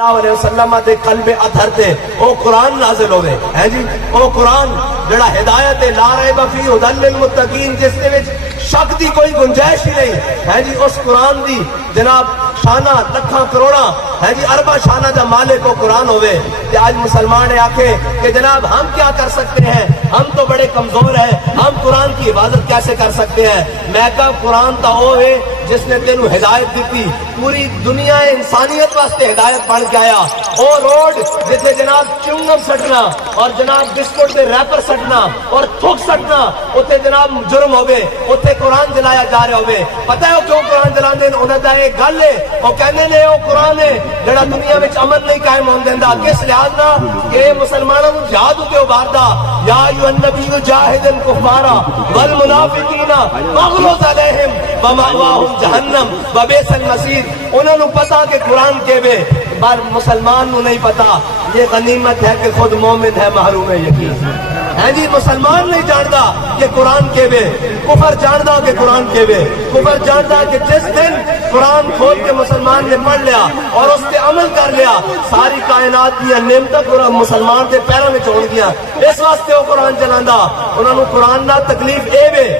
اللہ علیہ وسلم دے قلب اطہر تے او قرآن نازل ہوئے ہے جی، او قرآن جڑا ہدایت لا ریب فیہ ھدی للمتقین، جس دے وچ شک دی کوئی گنجائش ہی نہیں ہے جی، اس قرآن دی جناب شانہ لکھاں کروڑاں ہے جی، ارباں شانہ دا مالک وہ قرآن ہوئے۔ کہ آج مسلمان آکھے کہ جناب ہم کیا کر سکتے ہیں، ہم تو بڑے کمزور ہیں، ہم قرآن کی حفاظت کیسے کر سکتے ہیں؟ میں کہا قرآن تا وہ ہے جس نے تینوں ہدایت دیتی، پوری دنیا انسانیت واسطے ہدایت بن کے آیا۔ او روڈ جتنے جناب چنگم سٹنا اور جناب بسکٹ دے ریپر سٹنا اور تھوک سٹنا اتنے جناب جرم ہوئے، اتنے قرآن جلایا جا رہے ہوئے۔ پتہ ہے وہ کیوں قرآن جلاندے ہیں؟ انہاں دا ایک گل ہے، وہ کہندے نے وہ قرآن ہے جڑا دنیا وچ امن نہیں قائم ہون دیندا۔ کس لحاظ نہ کہ مسلمانوں نوں جہاد تے ابھاردا، یا ایھا النبی جاہد الکفار والمنافقین واغلظ علیہم ومأواہم جہنم وبئس المصیر۔ انہوں نے پتا کہ قرآن کے بے بار مسلمان نو نہیں پتا۔ یہ غنیمت ہے کہ خود مومن ہے محروم یقین ہے جی، مسلمان نہیں جانتا کہ قرآن کے بے، کفر جانتا کہ قرآن کے بے، کفر جانتا کہ جس دن قرآن کھول کے مسلمان نے پڑھ لیا اور اس پہ عمل کر لیا، ساری کائنات دیا نعمتاں قرآن مسلمان کے پیروں میں چھوڑ دیا۔ اس واسطے وہ قرآن چلاندا، انہوں نے قرآن نہ تکلیف اے وے